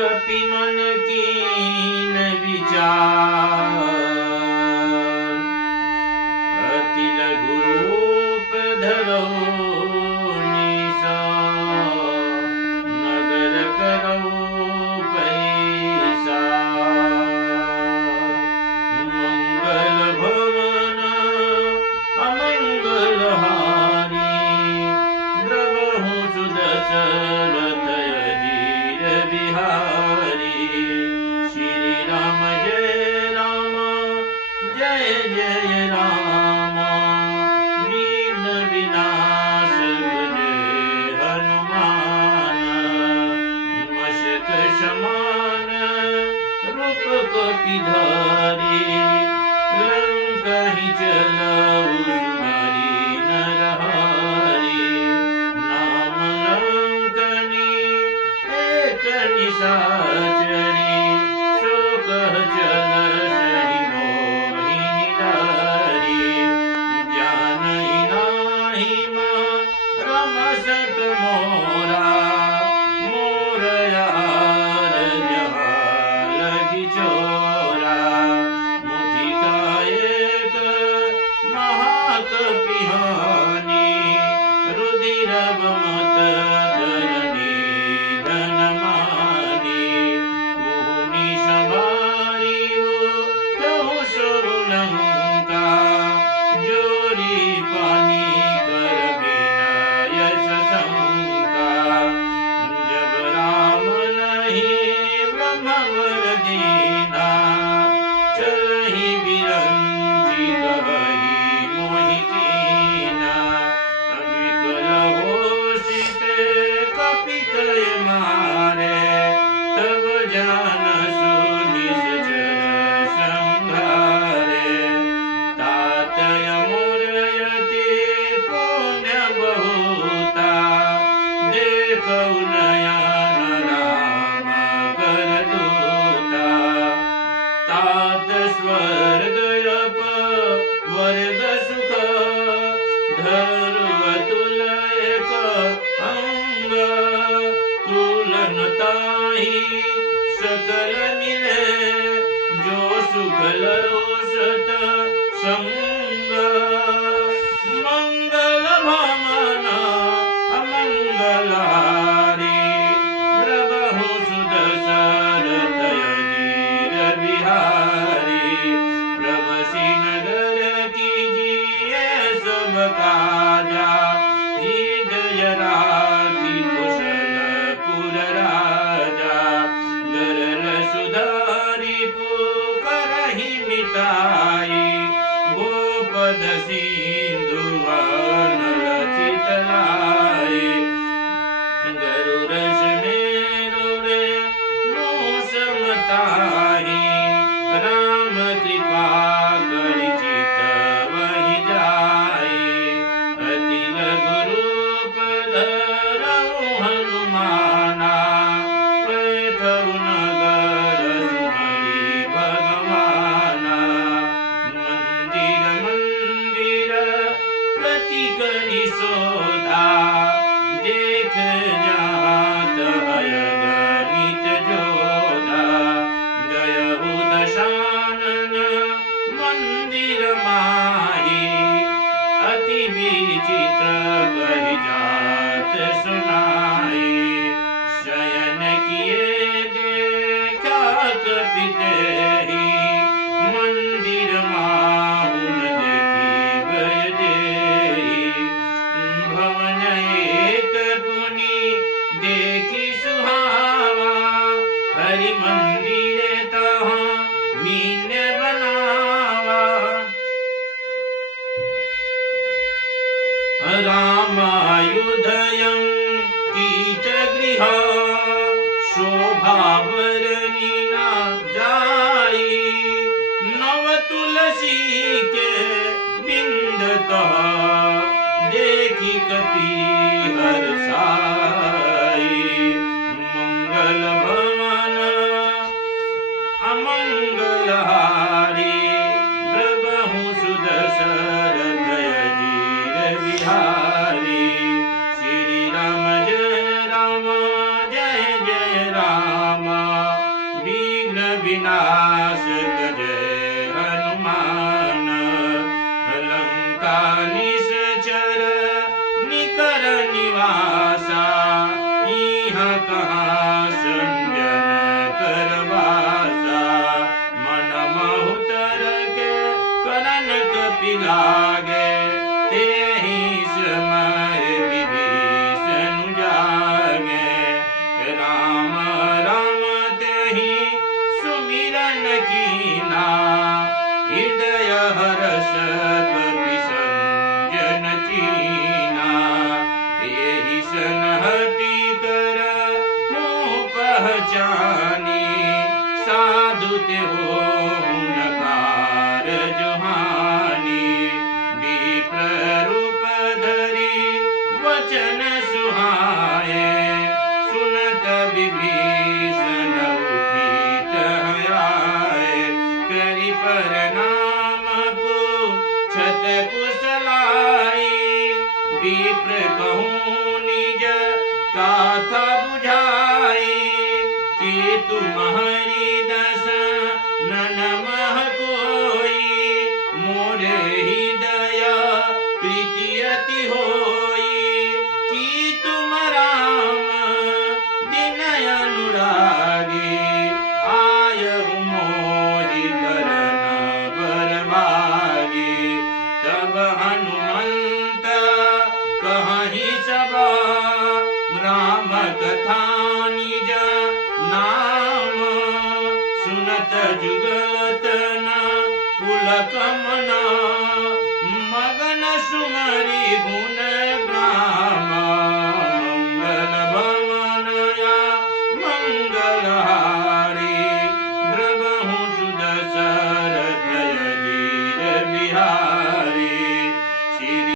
कपि मन कीन विचार, अति लघु रूप धरो निसा, नगर करो पैसा। मंगल भवन अमंगल हारी, द्रवहु सुदशरथ अजीर बिहारी। श्री राम जय राम, जय जय राम, दीन विनाशक जय हनुमान। मशक समान रूप कपि धारी, लंकहि चलऊ सुमरि नरहारी। नाम लंकनी एक निशाचरी, सो कह चल सहि मोहिनी नारी। जानहि नाहि माँ रमसत मोरा, मोर यार जहाँ लगी चोरा। मुठिका एक महाकपिहानी, रुधिर मत धरनी धन मानी। खूनि संभारी वो तहु सब लंका, जोरी पानी कर बिना यश शंका। जब राम नहीं ब्रह्मवर दीना, चलहि विरंचि कहि मोहि कीना। विकल होशिते कपि कय मारे, तब जानसु निश्चर संहारे। तातय मुरयति पुण्य बहुता, देखऊ नयन राम कर दूता। तात स्वर्ग वर्ग सुख, धर्व तुल एक अंग। तुलन ताहि सकल मिले, जो सुख लो सत संग। मंगल भवन अमंगल हारी, द्रवहु सुदशरथ अजीर बिहारी। प्रवसी नगर कीजिए सब काजा, हृदय राखी कुशल पुर राजा। गरल सुधारी पुकारहि मिटाई, गोपद सिंधु नल चितलाई। गरुड़ सुमेरु रे मूष मताही, राम कृपा करि चितवहि जाई। अति लघु रूप धरऊ हनुमाना, पैठऊ नगर सुमरि भगवाना। मंदिर मंदिर प्रति करि शोधा, देख जात हय गणित जोधा। गयहु दशानन मंदिर माही, अति विचित्र कहि जात सुनाई। शयन किए देखा कपि देहि, मंदिर माहुन देखी भय देहि। भवन एक पुनि देखी सुहावा, हरि मंदिर तहाँ मीन बनावा। रामायुधयं कीट गृहा, शोभा बरनी न जाई। नव तुलसी के बिंद तह, देखी कपि हर्षाई। मंगल भवन अमंगल हारी, द्रवहु सुदशरथ अजीर बिहारी। श्री राम जय राम, विनाशक जय हनुमान लंका निश्चर निकर निवासा इह कहाँ संजन कर वासा मन महुतर के करन कपिलागे तेहि समय विभीषण जागे राम राम तेहि सुमिरन कीना हृदय हर्ष कपि संजन चीना एहि सनहति कर मुँह पहचानी साधु तेहो नकार जुहानी विप्र रूप धरि वचन सुहाए सुनत विभीषण उठित आए करि प्रणाम पूछत कुशलाई विप्र कहूँ निज गाथा बुझाई कि तुम्हारी दस नन मह कोई मोरे हृदय प्रीति अति होई कि तुम राम दिन अनुरागी आयहु मोहि करन बरबागी तब हनुमंत कहि सबा राम कथा निज नाम सुनत जुगल तना पुलक मना मगन सुमरि गुण